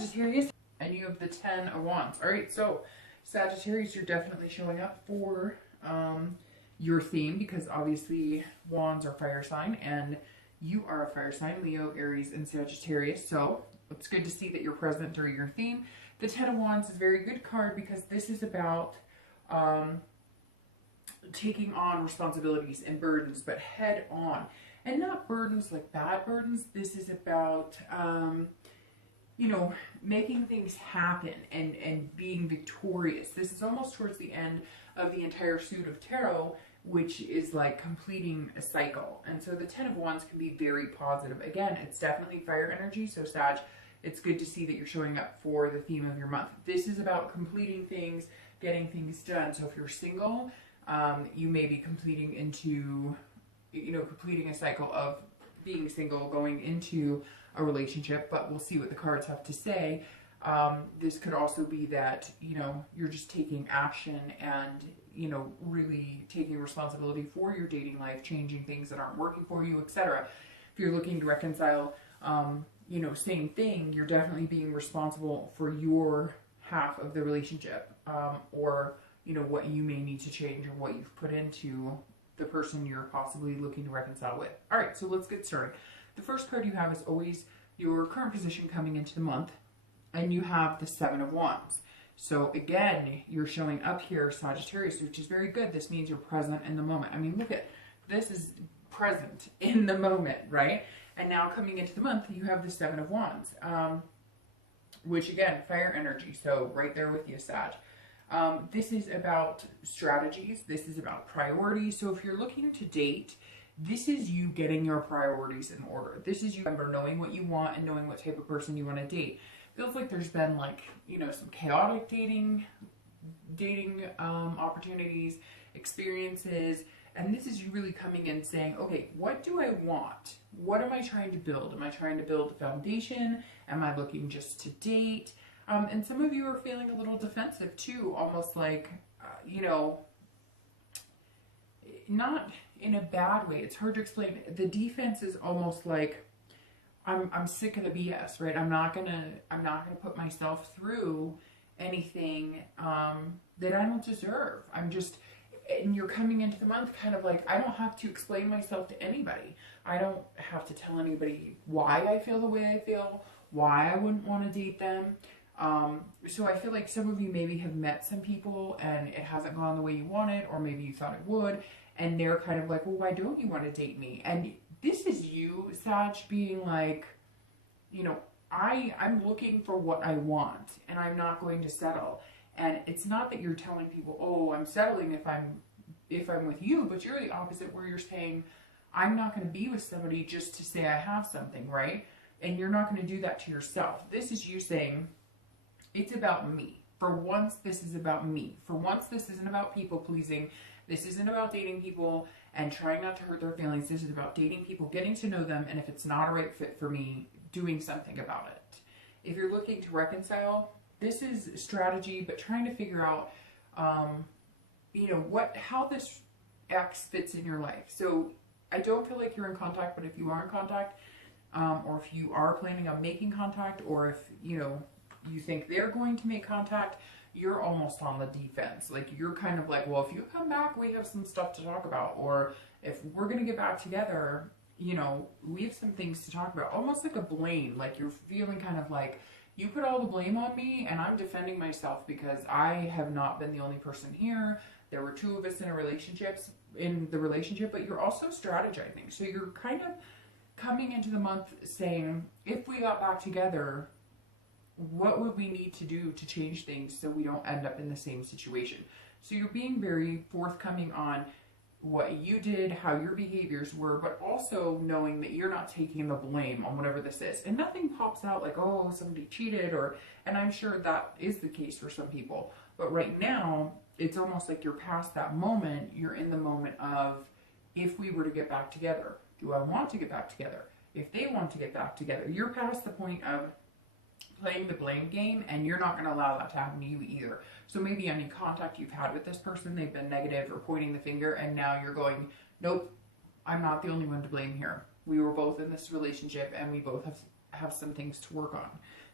Sagittarius, and you have the 10 of Wands. All right, so Sagittarius, you're definitely showing up for your theme, because obviously Wands are fire sign, and you are a fire sign, Leo, Aries, and Sagittarius. So it's good to see that you're present during your theme. The 10 of Wands is a very good card because this is about taking on responsibilities and burdens, but head on. And not burdens like bad burdens. This is about, you know, making things happen and being victorious. This is almost towards the end of the entire suit of tarot, which is like completing a cycle. And so the 10 of Wands can be very positive. Again, it's definitely fire energy. So Sag, it's good to see that you're showing up for the theme of your month. This is about completing things, getting things done. So if you're single, you may be completing a cycle of being single, going into a relationship, but we'll see what the cards have to say. This could also be that, you know, you're just taking action and, you know, really taking responsibility for your dating life, changing things that aren't working for you, etc. If you're looking to reconcile, you know, same thing, you're definitely being responsible for your half of the relationship, or, you know, what you may need to change or what you've put into the person you're possibly looking to reconcile with. All right, so let's get started. The first card you have is always your current position coming into the month, and you have the 7 of Wands. So again, you're showing up here, Sagittarius, which is very good. This means you're present in the moment. I mean, look at this, is present in the moment, right? And now coming into the month, you have the 7 of Wands, which again, fire energy. So right there with you, Sag. This is about strategies. This is about priorities. So if you're looking to date, this is you getting your priorities in order. This is you knowing what you want and knowing what type of person you want to date. Feels like there's been, like, you know, some chaotic dating opportunities, experiences. And this is you really coming in saying, okay, what do I want? What am I trying to build? Am I trying to build a foundation? Am I looking just to date? And some of you are feeling a little defensive too, almost like, you know, not in a bad way. It's hard to explain. The defense is almost like, I'm sick of the BS, right? I'm not gonna put myself through anything that I don't deserve. And you're coming into the month kind of like, I don't have to explain myself to anybody. I don't have to tell anybody why I feel the way I feel, why I wouldn't want to date them. So I feel like some of you maybe have met some people and it hasn't gone the way you wanted, or maybe you thought it would, and they're kind of like, well, why don't you want to date me? And this is you, Sag, being like, you know, I'm looking for what I want and I'm not going to settle. And it's not that you're telling people, oh, I'm settling if I'm with you, but you're the opposite, where you're saying, I'm not going to be with somebody just to say I have something, right? And you're not going to do that to yourself. This is you saying, it's about me. For once, this is about me. For once, this isn't about people pleasing. This isn't about dating people and trying not to hurt their feelings. This is about dating people, getting to know them, and if it's not a right fit for me, doing something about it. If you're looking to reconcile, this is strategy, but trying to figure out, you know, how this X fits in your life. So I don't feel like you're in contact, but if you are in contact, or if you are planning on making contact, or if, you know, you think they're going to make contact, you're almost on the defense. Like, you're kind of like, well, if you come back, we have some stuff to talk about. Or if we're going to get back together, you know, we have some things to talk about. Almost like a blame. Like, you're feeling kind of like, you put all the blame on me and I'm defending myself because I have not been the only person here. There were 2 of us in the relationship, but you're also strategizing. So you're kind of coming into the month saying, if we got back together, what would we need to do to change things so we don't end up in the same situation? So you're being very forthcoming on what you did, how your behaviors were, but also knowing that you're not taking the blame on whatever this is. And nothing pops out like, oh, somebody cheated, and I'm sure that is the case for some people. But right now, it's almost like you're past that moment. You're in the moment of, if we were to get back together, do I want to get back together? If they want to get back together, you're past the point of playing the blame game, and you're not going to allow that to happen to you either. So maybe any contact you've had with this person, they've been negative or pointing the finger, and now you're going, nope, I'm not the only one to blame here. We were both in this relationship and we both have some things to work on.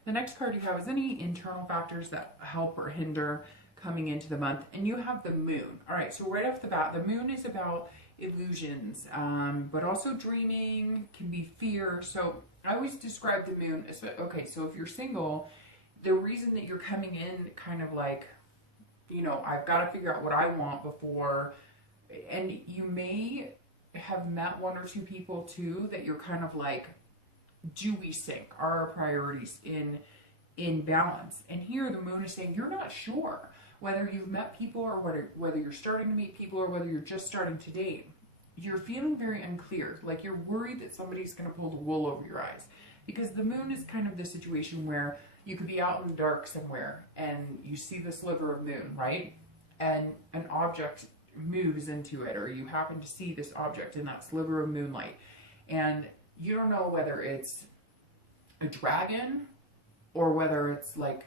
The next card you have is any internal factors that help or hinder coming into the month. And you have the moon. All right, so right off the bat, the moon is about illusions, but also dreaming, can be fear. So I always describe the moon as, okay, so if you're single, the reason that you're coming in kind of like, you know, I've got to figure out what I want before, and you may have met one or two people too that you're kind of like, do we sync? Are our priorities in balance? And here the moon is saying you're not sure whether you've met people or whether you're starting to meet people or whether you're just starting to date. You're feeling very unclear, like you're worried that somebody's going to pull the wool over your eyes, because the moon is kind of the situation where you could be out in the dark somewhere and you see the sliver of moon, right? And an object moves into it, or you happen to see this object in that sliver of moonlight, and you don't know whether it's a dragon or whether it's like,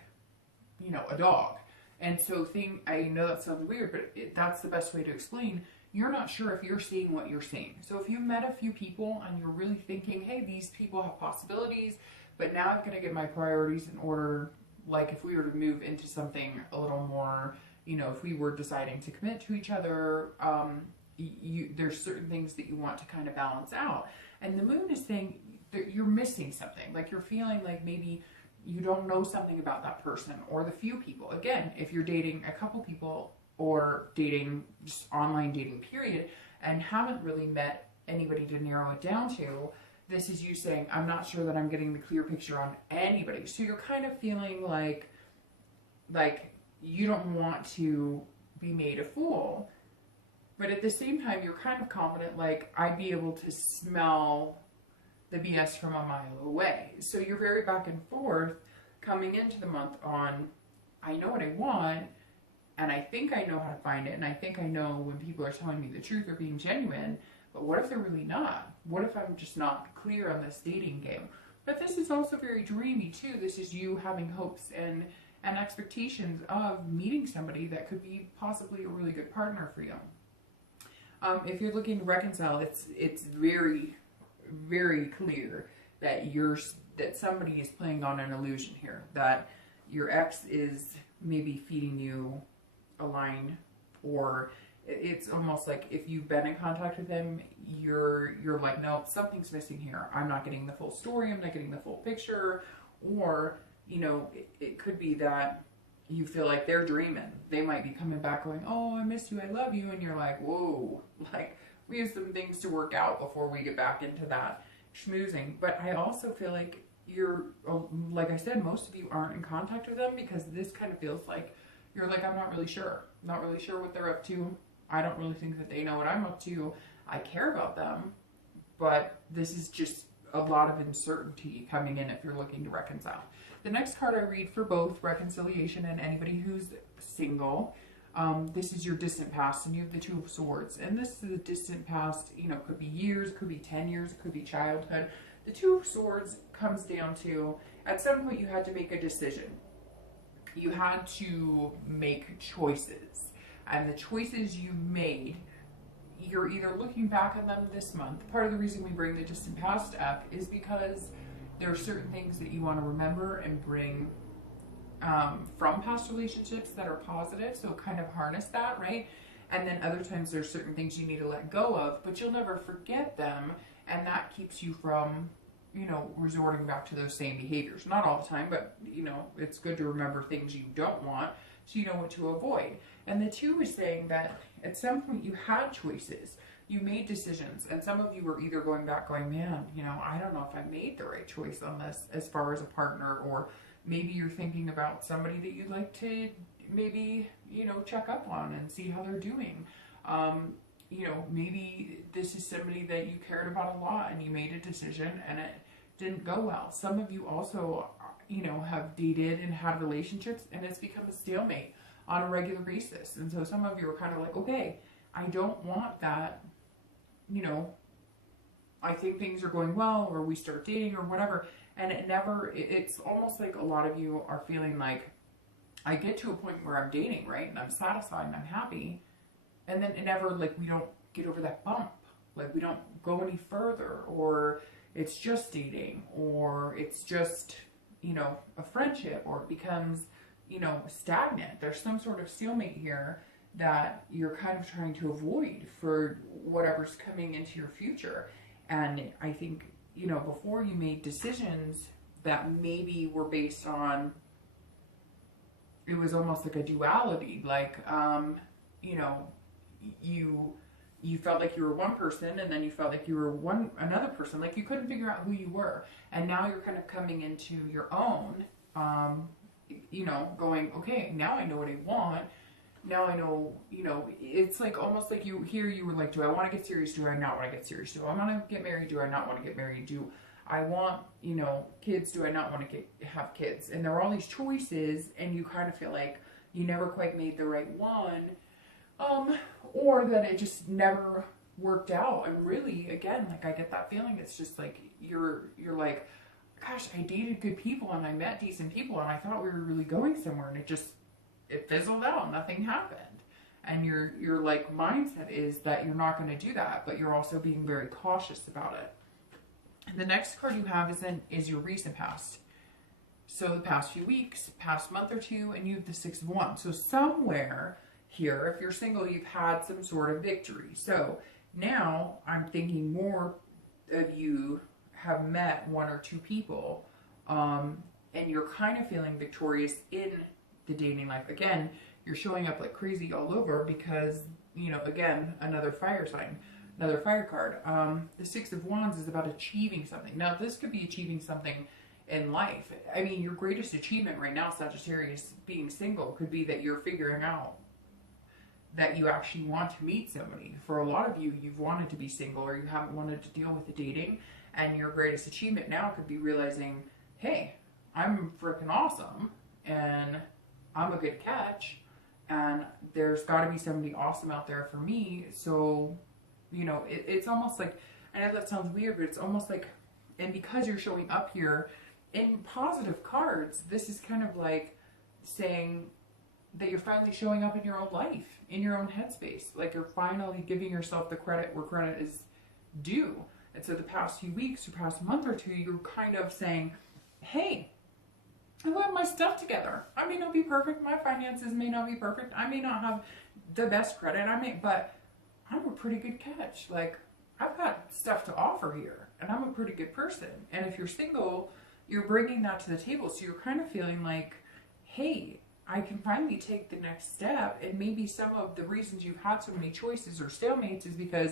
you know, a dog. And so I know that sounds weird, but that's the best way to explain. You're not sure if you're seeing what you're seeing. So if you met a few people and you're really thinking, hey, these people have possibilities, but now I'm going to get my priorities in order, like if we were to move into something a little more, you know, if we were deciding to commit to each other, there's certain things that you want to kind of balance out. And the moon is saying that you're missing something. Like you're feeling like maybe you don't know something about that person or the few people. Again, if you're dating a couple people or dating just online dating period and haven't really met anybody to narrow it down to, this is you saying, I'm not sure that I'm getting the clear picture on anybody. So you're kind of feeling like you don't want to be made a fool. But at the same time, you're kind of confident, like, I'd be able to smell the BS from a mile away. So you're very back and forth coming into the month on, I know what I want, and I think I know how to find it, and I think I know when people are telling me the truth or being genuine, but what if they're really not? What if I'm just not clear on this dating game? But this is also very dreamy, too. This is you having hopes and expectations of meeting somebody that could be possibly a really good partner for you. If you're looking to reconcile, it's very, very clear that somebody is playing on an illusion here. That your ex is maybe feeding you a line, or it's almost like if you've been in contact with them, you're like, no, something's missing here. I'm not getting the full story. I'm not getting the full picture. Or, you know, it could be that you feel like they're dreaming. They might be coming back going, oh, I miss you, I love you. And you're like, whoa, like we have some things to work out before we get back into that schmoozing. But I also feel like like I said, most of you aren't in contact with them because this kind of feels like you're like, I'm not really sure. Not really sure what they're up to. I don't really think that they know what I'm up to. I care about them, but this is just a lot of uncertainty coming in if you're looking to reconcile. The next card I read for both reconciliation and anybody who's single, this is your distant past, and you have the Two of Swords. And this is the distant past, you know, could be years, could be 10 years, it could be childhood. The Two of Swords comes down to, at some point you had to make a decision. You had to make choices. And the choices you made, you're either looking back on them this month. Part of the reason we bring the distant past up is because there are certain things that you want to remember and bring from past relationships that are positive, so kind of harness that, right? And then other times there's certain things you need to let go of, but you'll never forget them, and that keeps you from, you know, resorting back to those same behaviors. Not all the time, but, you know, it's good to remember things you don't want so you know what to avoid. And the Two is saying that at some point you had choices. You made decisions, and some of you were either going back going, man, you know, I don't know if I made the right choice on this as far as a partner, or maybe you're thinking about somebody that you'd like to maybe, you know, check up on and see how they're doing. You know, maybe this is somebody that you cared about a lot and you made a decision and it didn't go well. Some of you also, you know, have dated and had relationships and it's become a stalemate on a regular basis. And so some of you are kind of like, okay, I don't want that. You know, I think things are going well, or we start dating or whatever. And it's almost like a lot of you are feeling like, I get to a point where I'm dating, right? And I'm satisfied and I'm happy. And then it never, like, we don't get over that bump. Like, we don't go any further, or it's just dating, or it's just, you know, a friendship, or it becomes, you know, stagnant. There's some sort of stalemate here that you're kind of trying to avoid for whatever's coming into your future. And I think, you know, before you made decisions that maybe were based on, it was almost like a duality, like, you know, you felt like you were one person, and then you felt like you were another person, like you couldn't figure out who you were. And now you're kind of coming into your own, you know, going, okay, now I know what I want. Now I know, you know, it's like almost like you were like, do I want to get serious? Do I not want to get serious? Do I want to get married? Do I not want to get married? Do I want, you know, kids? Do I not want to have kids? And there are all these choices, and you kind of feel like you never quite made the right one, or that it just never worked out. And really, again, like, I get that feeling. It's just like you're like, gosh, I dated good people and I met decent people and I thought we were really going somewhere, and it fizzled out. Nothing happened. And your like mindset is that you're not going to do that, but you're also being very cautious about it. And the next card you have is your recent past. So the past few weeks, past month or two, and you have the Six of Wands. So somewhere here, if you're single, you've had some sort of victory. So now I'm thinking more of you have met one or two people, and you're kind of feeling victorious in the dating life. Again, you're showing up like crazy all over because, you know, again, another fire sign, another fire card. The Six of Wands is about achieving something. Now, this could be achieving something in life. I mean, your greatest achievement right now, Sagittarius, being single, could be that you're figuring out that you actually want to meet somebody. For a lot of you, you've wanted to be single, or you haven't wanted to deal with the dating, and your greatest achievement now could be realizing, hey, I'm freaking awesome, and I'm a good catch, and there's got to be somebody awesome out there for me. So, you know, it's almost like, I know that sounds weird, but it's almost like, and because you're showing up here in positive cards, this is kind of like saying that you're finally showing up in your own life, in your own headspace. Like, you're finally giving yourself the credit where credit is due. And so the past few weeks or past month or two, you're kind of saying, hey, I have my stuff together. I may not be perfect. My finances may not be perfect. I may not have the best credit. But I'm a pretty good catch. Like, I've got stuff to offer here, and I'm a pretty good person. And if you're single, you're bringing that to the table. So you're kind of feeling like, hey, I can finally take the next step. And maybe some of the reasons you've had so many choices or stalemates is because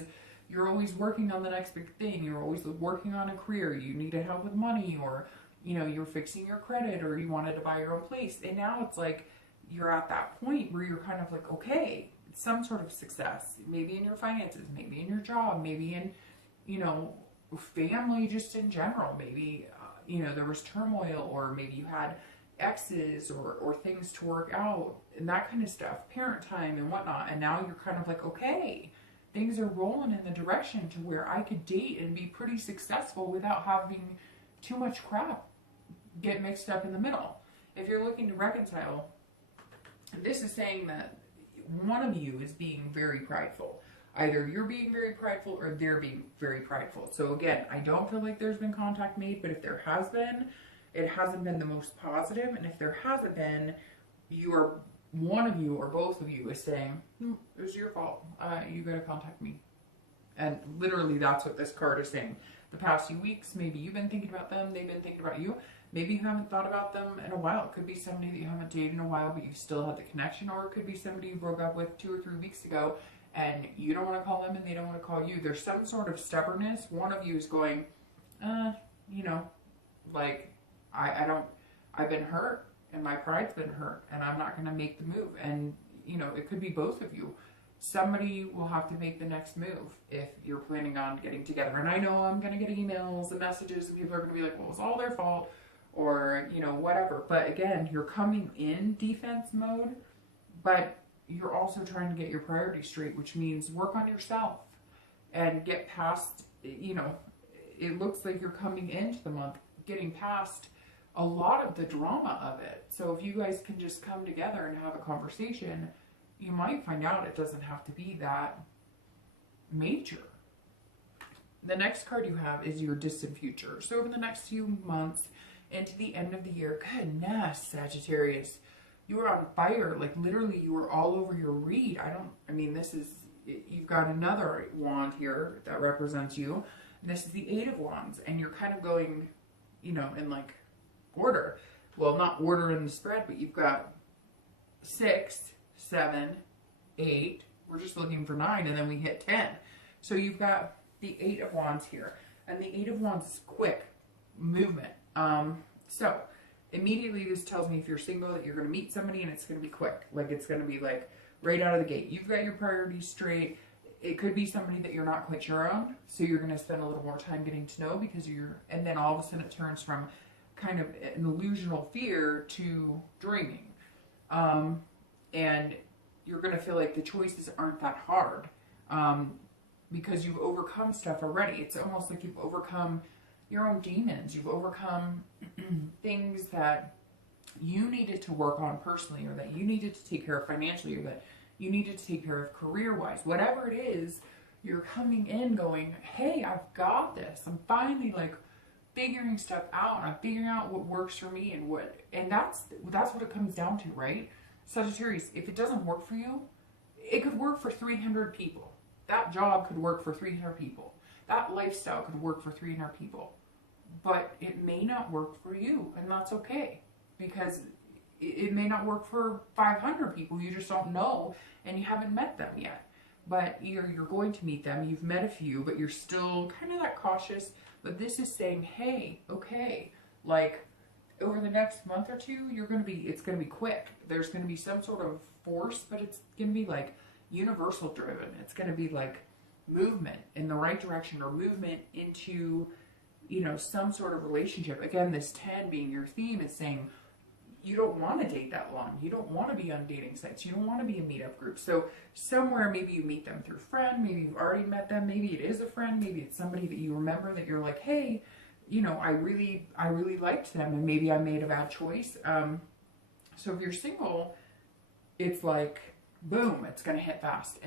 you're always working on the next big thing. You're always working on a career. You needed help with money, or, you know, you're fixing your credit, or you wanted to buy your own place. And now it's like you're at that point where you're kind of like, okay, some sort of success, maybe in your finances, maybe in your job, maybe in, you know, family, just in general. Maybe, you know, there was turmoil, or maybe you had exes or things to work out and that kind of stuff, parent time and whatnot. And now you're kind of like, okay, things are rolling in the direction to where I could date and be pretty successful without having too much crap get mixed up in the middle. If you're looking to reconcile, this is saying that one of you is being very prideful. Either you're being very prideful or they're being very prideful. So again, I don't feel like there's been contact made, but if there has been, it hasn't been the most positive. And if there hasn't been, one of you or both of you is saying, it was your fault. You got to contact me. And literally that's what this card is saying. The past few weeks, maybe you've been thinking about them, they've been thinking about you. Maybe you haven't thought about them in a while. It could be somebody that you haven't dated in a while, but you still had the connection. Or it could be somebody you broke up with 2 or 3 weeks ago, and you don't want to call them and they don't want to call you. There's some sort of stubbornness. One of you is going, you know, like, I've been hurt, and my pride's been hurt, and I'm not going to make the move. And, you know, it could be both of you. Somebody will have to make the next move if you're planning on getting together. And I know I'm going to get emails and messages, and people are going to be like, well, it's all their fault, or, you know, whatever. But again, you're coming in defense mode, but you're also trying to get your priorities straight, which means work on yourself and get past, you know, it looks like you're coming into the month getting past a lot of the drama of it. So if you guys can just come together and have a conversation, you might find out it doesn't have to be that major. The next card you have is your distant future. So over the next few months, into the end of the year. Goodness, Sagittarius, you were on fire. Like literally you were all over your read. You've got another wand here that represents you. And this is the Eight of Wands, and you're kind of going, in like order. Well, not order in the spread, but you've got 6, 7, 8. We're just looking for 9, and then we hit 10. So you've got the Eight of Wands here, and the Eight of Wands is quick movement. So immediately this tells me if you're single that you're going to meet somebody and it's going to be quick. Like it's going to be like right out of the gate. You've got your priorities straight. It could be somebody that you're not quite sure on, so you're going to spend a little more time getting to know and then all of a sudden it turns from kind of an illusional fear to dreaming. And you're going to feel like the choices aren't that hard because you've overcome stuff already. It's almost like you've overcome your own demons. You've overcome things that you needed to work on personally, or that you needed to take care of financially, or that you needed to take care of career-wise. Whatever it is, you're coming in going, hey, I've got this. I'm finally like figuring stuff out. I'm figuring out what works for me and that's what it comes down to, right? Sagittarius, if it doesn't work for you, it could work for 300 people. That job could work for 300 people. That lifestyle could work for 300 people. But it may not work for you, and that's okay. Because it may not work for 500 people. You just don't know, and you haven't met them yet. But you're going to meet them. You've met a few, but you're still kind of that cautious. But this is saying, hey, okay, like over the next month or two, it's going to be quick. There's going to be some sort of force, but it's going to be like universal driven. It's going to be like movement in the right direction, or movement into, some sort of relationship. Again, this 10 being your theme is saying you don't want to date that long. You don't want to be on dating sites. You don't want to be in meetup groups. So somewhere, maybe you meet them through friend. Maybe you've already met them. Maybe it is a friend. Maybe it's somebody that you remember that you're like, hey, I really liked them, and maybe I made a bad choice. So if you're single, it's like, boom, it's going to hit fast.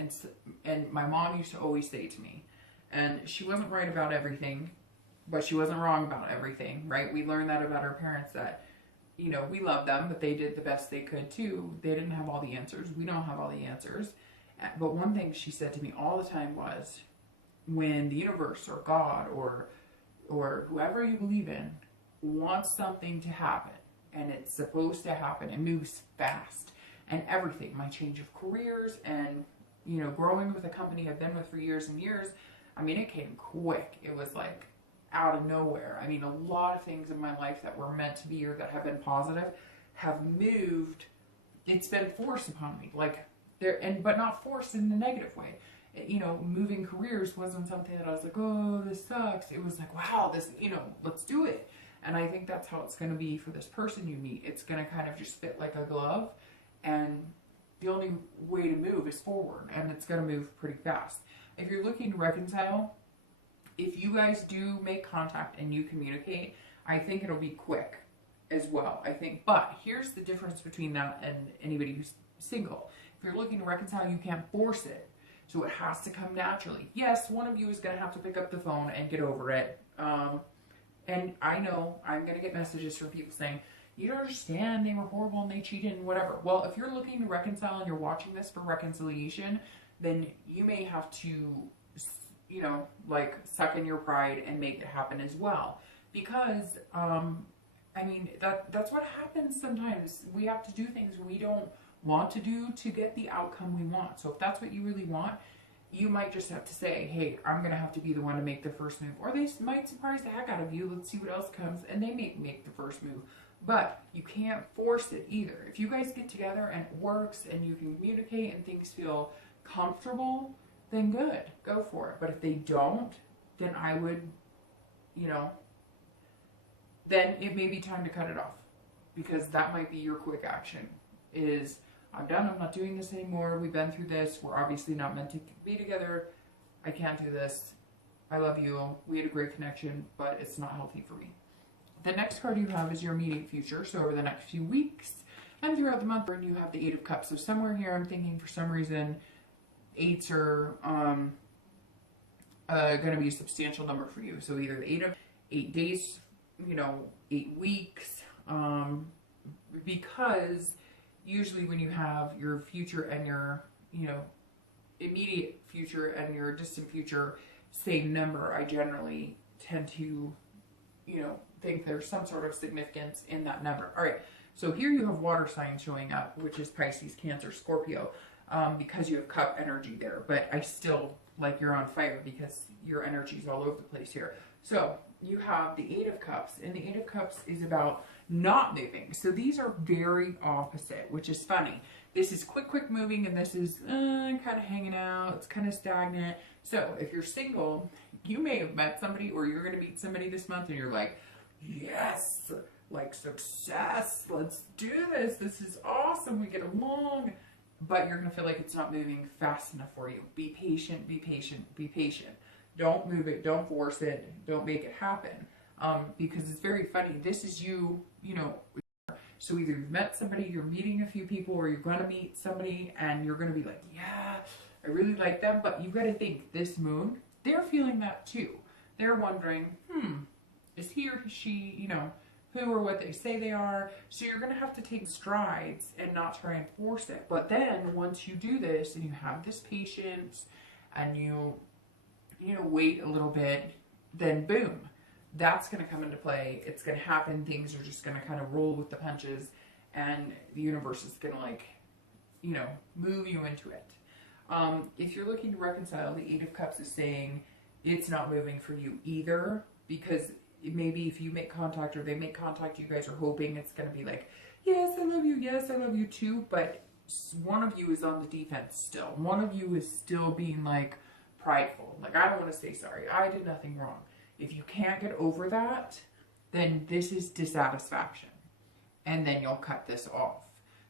And my mom used to always say to me, and she wasn't right about everything, but she wasn't wrong about everything, right? We learned that about our parents, that, we love them, but they did the best they could too. They didn't have all the answers. We don't have all the answers. But one thing she said to me all the time was, when the universe or God or whoever you believe in wants something to happen, and it's supposed to happen, it moves fast. And everything, my change of careers and, growing with a company I've been with for years and years, it came quick. It was like out of nowhere. A lot of things in my life that were meant to be, or that have been positive, have moved. It's been forced upon me, but not forced in a negative way. Moving careers wasn't something that I was like, oh, this sucks. It was like, wow, this, let's do it. And I think that's how it's going to be for this person you meet. It's going to kind of just fit like a glove. And the only way to move is forward, and it's going to move pretty fast. If you're looking to reconcile, if you guys do make contact and you communicate, I think it'll be quick as well. But here's the difference between that and anybody who's single. If you're looking to reconcile, you can't force it. So it has to come naturally. Yes, one of you is going to have to pick up the phone and get over it. And I know I'm going to get messages from people saying, you don't understand, they were horrible and they cheated and whatever. Well, if you're looking to reconcile and you're watching this for reconciliation, then you may have to, suck in your pride and make it happen as well. Because, that's what happens sometimes. We have to do things we don't want to do to get the outcome we want. So if that's what you really want, you might just have to say, hey, I'm going to have to be the one to make the first move. Or they might surprise the heck out of you. Let's see what else comes. And they may make the first move. But you can't force it either. If you guys get together and it works and you can communicate and things feel comfortable, then good. Go for it. But if they don't, then I would, then it may be time to cut it off. Because that might be your quick action. Is, I'm done. I'm not doing this anymore. We've been through this. We're obviously not meant to be together. I can't do this. I love you. We had a great connection, but it's not healthy for me. The next card you have is your immediate future. So over the next few weeks and throughout the month, you have the Eight of Cups. So somewhere here, I'm thinking for some reason, 8s are going to be a substantial number for you. So either the 8 days, 8 weeks, because usually when you have your future and your, immediate future and your distant future same number, I generally tend to, think there's some sort of significance in that number. All right, so here you have water signs showing up, which is Pisces, Cancer, Scorpio, because you have cup energy there. But I still like you're on fire because your energy is all over the place here. So you have the Eight of Cups, and the Eight of Cups is about not moving. So these are very opposite, which is funny. This is quick moving, and this is kind of hanging out. It's kind of stagnant. So if you're single, you may have met somebody, or you're going to meet somebody this month, and you're like, yes, like success. Let's do this. This is awesome. We get along. But you're going to feel like it's not moving fast enough for you. Be patient, be patient, be patient. Don't move it. Don't force it. Don't make it happen. Because it's very funny. This is you, so either you've met somebody, you're meeting a few people, or you're going to meet somebody and you're going to be like, yeah, I really like them. But you've got to think, this moon, they're feeling that too. They're wondering, is he or she, who or what they say they are. So you're going to have to take strides and not try and force it. But then once you do this and you have this patience and you wait a little bit, then boom, that's going to come into play. It's going to happen. Things are just going to kind of roll with the punches, and the universe is going to move you into it. If you're looking to reconcile, the Eight of Cups is saying it's not moving for you either, because maybe if you make contact or they make contact, you guys are hoping it's going to be like, yes, I love you. Yes, I love you too. But one of you is on the defense still. One of you is still being like prideful. Like, I don't want to say sorry. I did nothing wrong. If you can't get over that, then this is dissatisfaction. And then you'll cut this off.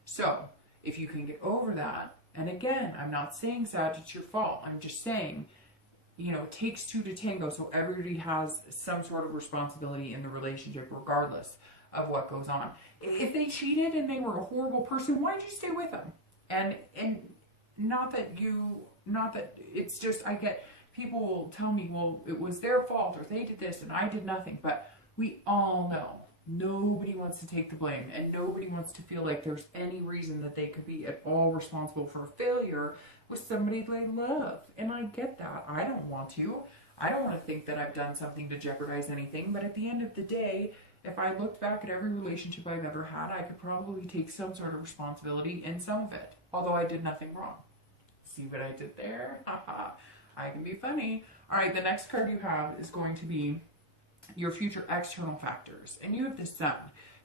So if you can get over that, and again, I'm not saying, Sag, it's your fault. I'm just saying, it takes two to tango, so everybody has some sort of responsibility in the relationship, regardless of what goes on. If they cheated and they were a horrible person, why'd you stay with them? And not that it's just, I get, people will tell me, well, it was their fault, or they did this and I did nothing. But we all know nobody wants to take the blame, and nobody wants to feel like there's any reason that they could be at all responsible for a failure with somebody they love. And I get that. I don't want to. I don't want to think that I've done something to jeopardize anything. But at the end of the day, if I looked back at every relationship I've ever had, I could probably take some sort of responsibility in some of it, although I did nothing wrong. See what I did there? Haha. I can be funny. All right, the next card you have is going to be your future external factors. And you have the Sun.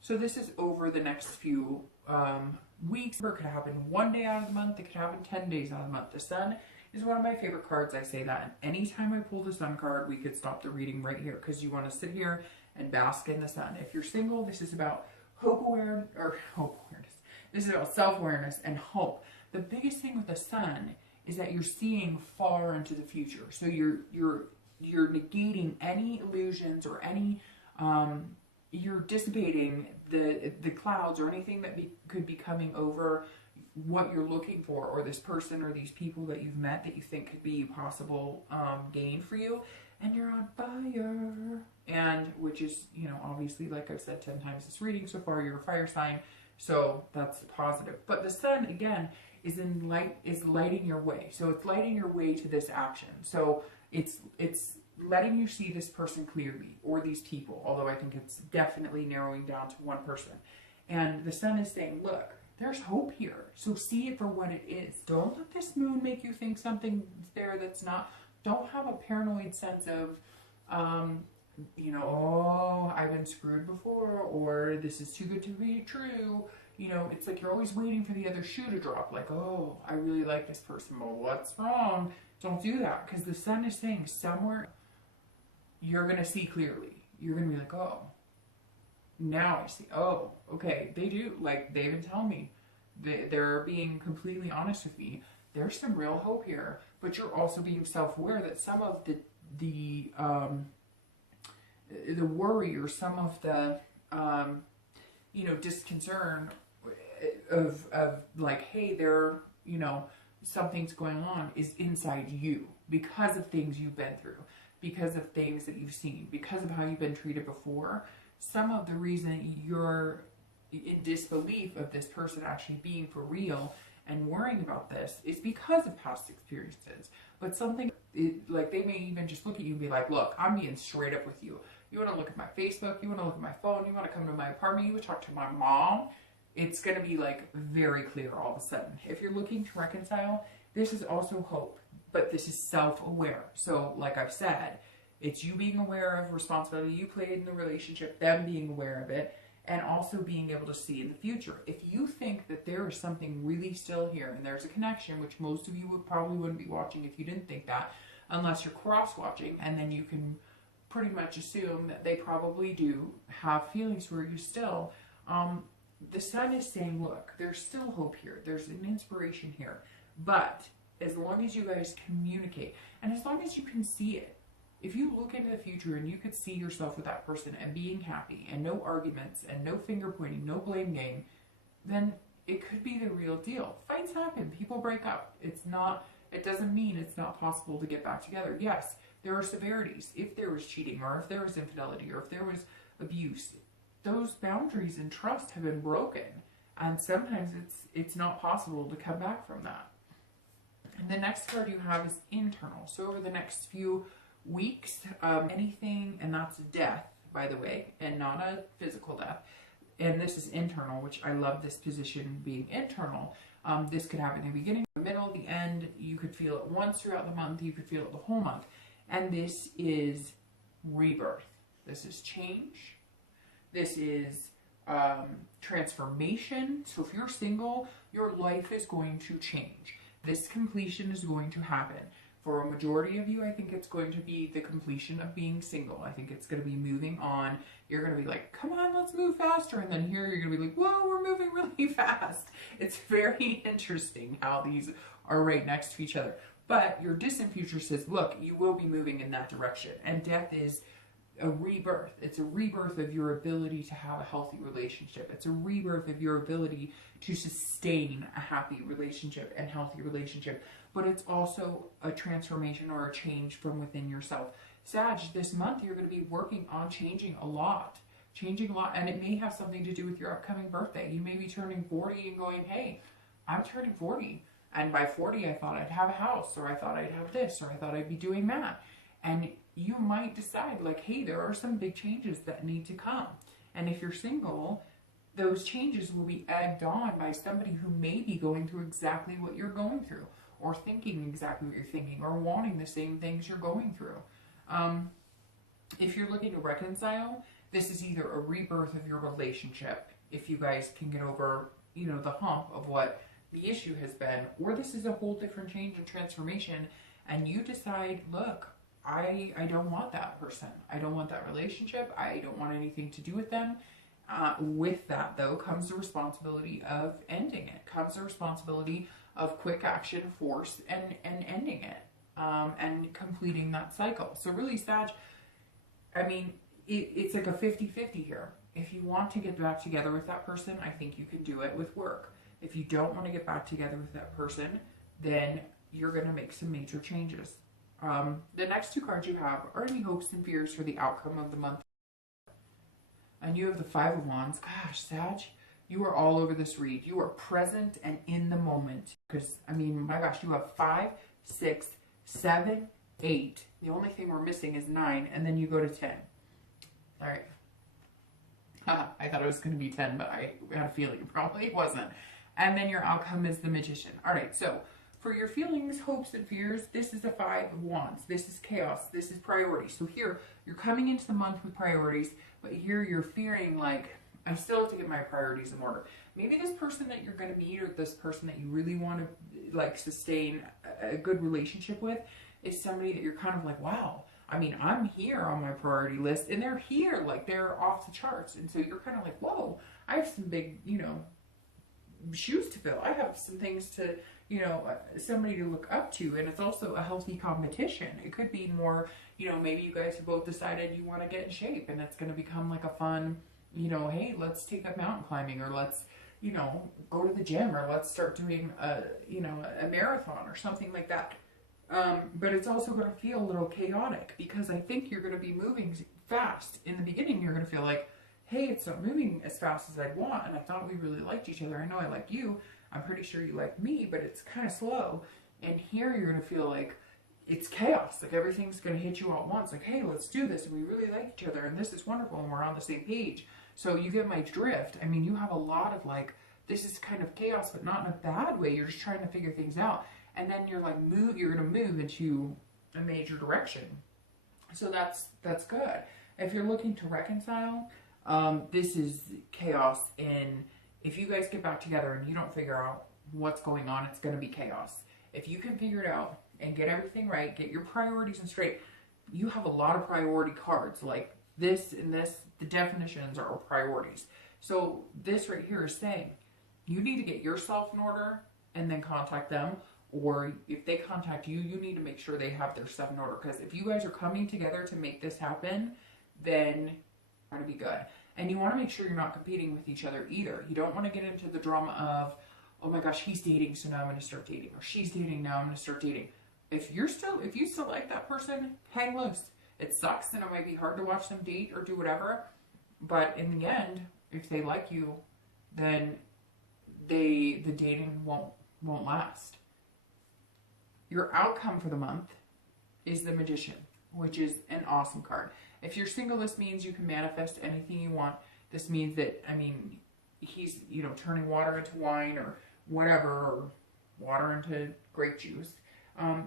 So this is over the next few weeks. It could happen one day out of the month. It could happen 10 days out of the month. The Sun is one of my favorite cards. I say that. And anytime I pull the Sun card, we could stop the reading right here, because you want to sit here and bask in the sun. If you're single, this is about hope awareness. This is about self-awareness and hope. The biggest thing with the Sun is that you're seeing far into the future. So you're negating any illusions or any you're dissipating the clouds or anything that could be coming over what you're looking for, or this person or these people that you've met that you think could be possible gain for you, and you're on fire. And which is, obviously, like I've said 10 times this reading so far, you're a fire sign, so that's positive. But the Sun, again, is lighting your way. So it's lighting your way to this action. So it's letting you see this person clearly, or these people, although I think it's definitely narrowing down to one person. And the Sun is saying, look, there's hope here. So see it for what it is. Don't let this moon make you think something's there that's not. Don't have a paranoid sense of, oh, I've been screwed before, or this is too good to be true. It's like you're always waiting for the other shoe to drop. Like, oh, I really like this person. Well, what's wrong? Don't do that, because the Sun is saying somewhere you're going to see clearly. You're going to be like, oh, now I see. Oh, okay, they do. Like, they even tell me. They're being completely honest with me. There's some real hope here, but you're also being self-aware that some of the worry, or some of the disconcern of like, hey, something's going on, is inside you, because of things you've been through, because of things that you've seen, because of how you've been treated before. some of the reason you're in disbelief of this person actually being for real and worrying about this is because of past experiences. But something, like they may even just look at you and be like, look, I'm being straight up with you. You want to look at my Facebook, you want to look at my phone, you want to come to my apartment, you want to talk to my mom. It's going to be like very clear all of a sudden. If you're looking to reconcile, this is also hope, but this is self-aware. So like I've said, it's you being aware of responsibility you played in the relationship, them being aware of it, and also being able to see in the future. If you think that there is something really still here and there's a connection, which most of you probably wouldn't be watching if you didn't think that, unless you're cross-watching, and then you can pretty much assume that they probably do have feelings for you still. The sun is saying, look, there's still hope here. There's an inspiration here. But as long as you guys communicate, and as long as you can see it, if you look into the future and you could see yourself with that person and being happy and no arguments and no finger pointing, no blame game, then it could be the real deal. Fights happen. People break up. It doesn't mean it's not possible to get back together. Yes, there are severities. If there was cheating or if there was infidelity or if there was abuse, those boundaries and trust have been broken. And sometimes it's not possible to come back from that. And the next card you have is internal. So over the next few weeks, anything, and that's death, by the way, and not a physical death. And this is internal, which I love this position being internal. This could happen in the beginning, the middle, the end. You could feel it once throughout the month. You could feel it the whole month. And this is rebirth. This is change. This is transformation. So if you're single, your life is going to change. This completion is going to happen. For a majority of you, I think it's going to be the completion of being single. I think it's going to be moving on. You're going to be like, come on, let's move faster. And then here you're going to be like, whoa, we're moving really fast. It's very interesting how these are right next to each other. But your distant future says, look, you will be moving in that direction. And death is a rebirth. It's a rebirth of your ability to have a healthy relationship. It's a rebirth of your ability to sustain a happy relationship and healthy relationship. But it's also a transformation or a change from within yourself. Sag, this month you're going to be working on changing a lot, and it may have something to do with your upcoming birthday. You may be turning 40 and going, hey, I'm turning 40. And by 40, I thought I'd have a house, or I thought I'd have this, or I thought I'd be doing that. And you might decide like, hey, there are some big changes that need to come. And if you're single, those changes will be egged on by somebody who may be going through exactly what you're going through, or thinking exactly what you're thinking, or wanting the same things you're going through. If you're looking to reconcile, this is either a rebirth of your relationship, if you guys can get over, the hump of what the issue has been, or this is a whole different change and transformation, and you decide, look, I don't want that person. I don't want that relationship. I don't want anything to do with them. With that, though, comes the responsibility of ending it. Comes the responsibility of quick action, force, and ending it, and completing that cycle. So really, Sag, it's like a 50-50 here. If you want to get back together with that person, I think you can do it with work. If you don't want to get back together with that person, then you're going to make some major changes. The next two cards you have are any hopes and fears for the outcome of the month. And you have the Five of Wands. Gosh, Sag, you are all over this read. You are present and in the moment. Because, my gosh, you have 5, 6, 7, 8. The only thing we're missing is 9, and then you go to 10. All right. I thought it was going to be 10, but I had a feeling it probably wasn't. And then your outcome is the Magician. All right, so for your feelings, hopes, and fears, this is the Five of Wands. This is chaos. This is priorities. So here, you're coming into the month with priorities, but here you're fearing like, I still have to get my priorities in order. Maybe this person that you're going to meet, or this person that you really want to like sustain a good relationship with, is somebody that you're kind of like, wow, I'm here on my priority list, and they're here, like they're off the charts. And so you're kind of like, whoa, I have some big, shoes to fill. I have some things to, somebody to look up to. And it's also a healthy competition. It could be more, maybe you guys have both decided you want to get in shape, and it's going to become like a fun, hey, let's take up mountain climbing, or let's, go to the gym, or let's start doing a marathon or something like that. But it's also going to feel a little chaotic, because I think you're going to be moving fast. In the beginning, you're going to feel like, hey, it's not moving as fast as I'd want, and I thought we really liked each other. I know I like you. I'm pretty sure you like me, but it's kind of slow. And here you're going to feel like it's chaos. Like everything's going to hit you all at once. Like, hey, let's do this. And we really like each other. And this is wonderful. And we're on the same page. So you get my drift. I mean, you have a lot of like, this is kind of chaos, but not in a bad way. You're just trying to figure things out. And then you're like, you're going to move into a major direction. So that's good. If you're looking to reconcile, this is chaos. And if you guys get back together and you don't figure out what's going on, it's going to be chaos. If you can figure it out and get everything right, get your priorities in straight, you have a lot of priority cards. Like this and this, the definitions are priorities. So this right here is saying you need to get yourself in order and then contact them. Or if they contact you, you need to make sure they have their stuff in order. Because if you guys are coming together to make this happen, then it's going to be good. And you want to make sure you're not competing with each other either. You don't want to get into the drama of, oh my gosh, he's dating, so now I'm going to start dating. Or she's dating, now I'm going to start dating. If you still like that person, hang loose. It sucks and it might be hard to watch them date or do whatever. But in the end, if they like you, then the dating won't last. Your outcome for the month is the Magician, which is an awesome card. If you're single, this means you can manifest anything you want. This means that, I mean, he's, turning water into wine or whatever, or water into grape juice.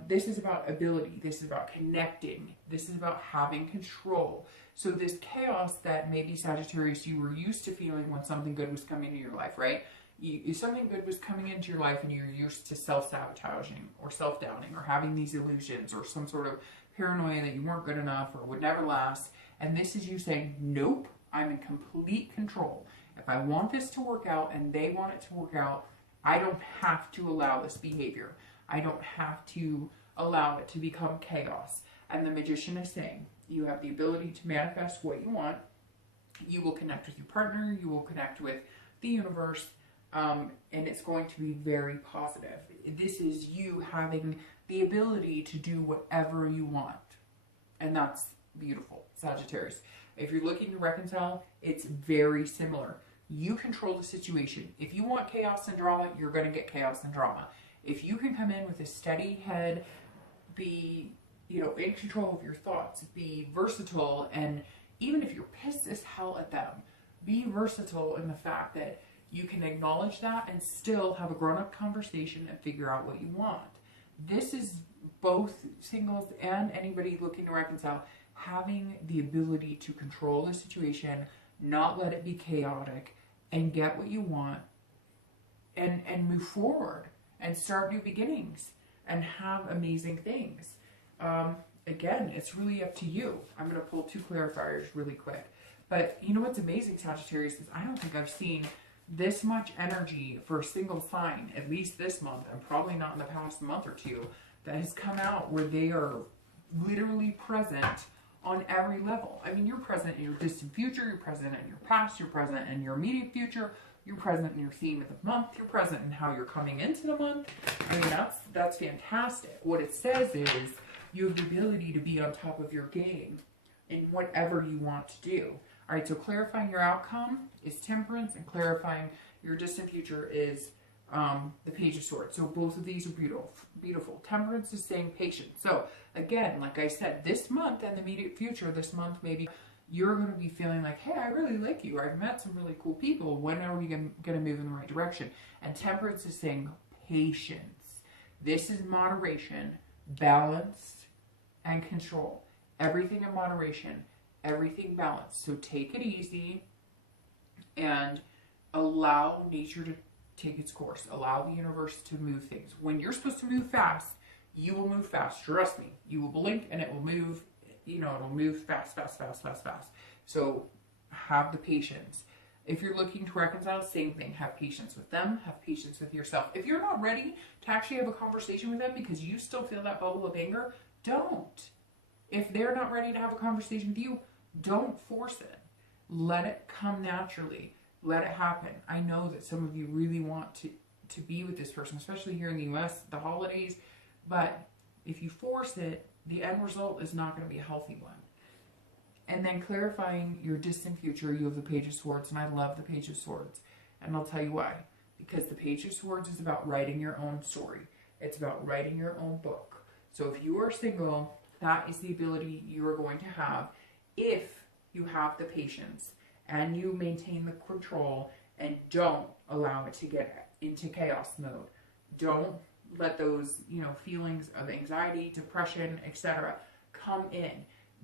This is about ability. This is about connecting. This is about having control. So this chaos that maybe Sagittarius, you were used to feeling when something good was coming into your life, right? Something good was coming into your life and you're used to self-sabotaging or self-doubting or having these illusions or some sort of paranoia that you weren't good enough or would never last. And this is you saying, nope, I'm in complete control. If I want this to work out and they want it to work out, I don't have to allow this behavior. I don't have to allow it to become chaos. And the Magician is saying, you have the ability to manifest what you want. You will connect with your partner. You will connect with the universe. And it's going to be very positive. This is you having the ability to do whatever you want. And that's beautiful, Sagittarius. If you're looking to reconcile, it's very similar. You control the situation. If you want chaos and drama, you're going to get chaos and drama. If you can come in with a steady head, be, in control of your thoughts, be versatile, and even if you're pissed as hell at them, be versatile in the fact that you can acknowledge that and still have a grown-up conversation and figure out what you want. This is both singles and anybody looking to reconcile, having the ability to control the situation, not let it be chaotic, and get what you want, and move forward, and start new beginnings, and have amazing things. Again, it's really up to you. I'm going to pull 2 clarifiers really quick. But you know what's amazing, Sagittarius, is I don't think I've seen this much energy for a single sign, at least this month, and probably not in the past month or two, that has come out where they are literally present on every level. I mean, you're present in your distant future, you're present in your past, you're present in your immediate future, you're present in your theme of the month, you're present in how you're coming into the month. I mean, that's fantastic. What it says is you have the ability to be on top of your game in whatever you want to do. All right, so clarifying your outcome is Temperance, and clarifying your distant future is the Page of Swords. So both of these are beautiful. Temperance is saying patience. So again, like I said, this month and the immediate future, this month maybe you're going to be feeling like, hey, I really like you. I've met some really cool people. When are we going to move in the right direction? And Temperance is saying patience. This is moderation, balance, and control. Everything in moderation, everything balanced. So take it easy and allow nature to take its course. Allow the universe to move things. When you're supposed to move fast, you will move fast. Trust me. You will blink and it will move. It'll move fast. So have the patience. If you're looking to reconcile, same thing. Have patience with them. Have patience with yourself. If you're not ready to actually have a conversation with them because you still feel that bubble of anger, don't. If they're not ready to have a conversation with you, don't force it. Let it come naturally. Let it happen. I know that some of you really want to be with this person, especially here in the US, the holidays. But if you force it, the end result is not going to be a healthy one. And then clarifying your distant future, you have the Page of Swords, and I love the Page of Swords. And I'll tell you why. Because the Page of Swords is about writing your own story. It's about writing your own book. So if you are single, that is the ability you are going to have if you have the patience and you maintain the control and don't allow it to get into chaos mode. Don't let those, feelings of anxiety, depression, etc. come in.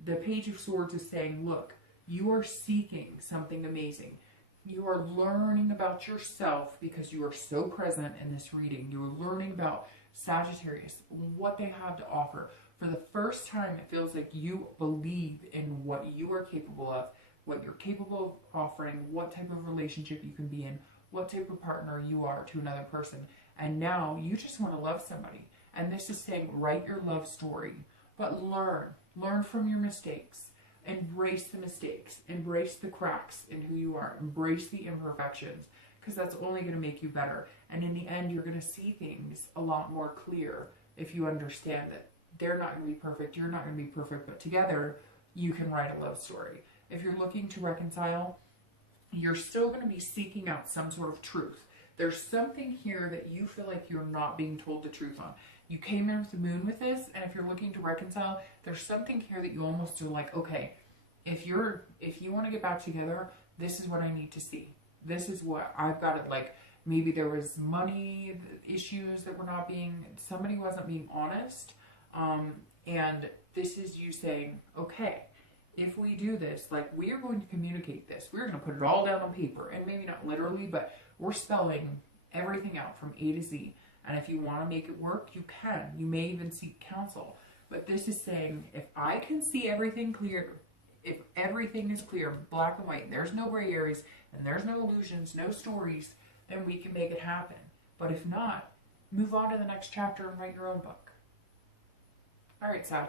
The Page of Swords is saying, look, you are seeking something amazing. You are learning about yourself because you are so present in this reading. You are learning about Sagittarius, what they have to offer. For the first time, it feels like you believe in what you are capable of, what you're capable of offering, what type of relationship you can be in, what type of partner you are to another person. And now you just want to love somebody. And this is saying, write your love story, but learn from your mistakes. Embrace the mistakes, embrace the cracks in who you are, embrace the imperfections, because that's only going to make you better. And in the end, you're going to see things a lot more clear if you understand that they're not going to be perfect, you're not going to be perfect, but together you can write a love story. If you're looking to reconcile, you're still going to be seeking out some sort of truth. There's something here that you feel like you're not being told the truth on. You came in with the moon with this, and if you're looking to reconcile, there's something here that you almost are like, okay, if you want to get back together, this is what I need to see. This is what I've got to, like, maybe there was money issues that somebody wasn't being honest. And this is you saying, okay, if we do this, like, we are going to communicate this. We're going to put it all down on paper, and maybe not literally, but we're spelling everything out from A to Z. And if you want to make it work, you can. You may even seek counsel. But this is saying, if I can see everything clear, if everything is clear, black and white, there's no gray areas, and there's no illusions, no stories, then we can make it happen. But if not, move on to the next chapter and write your own book. All right, Sag.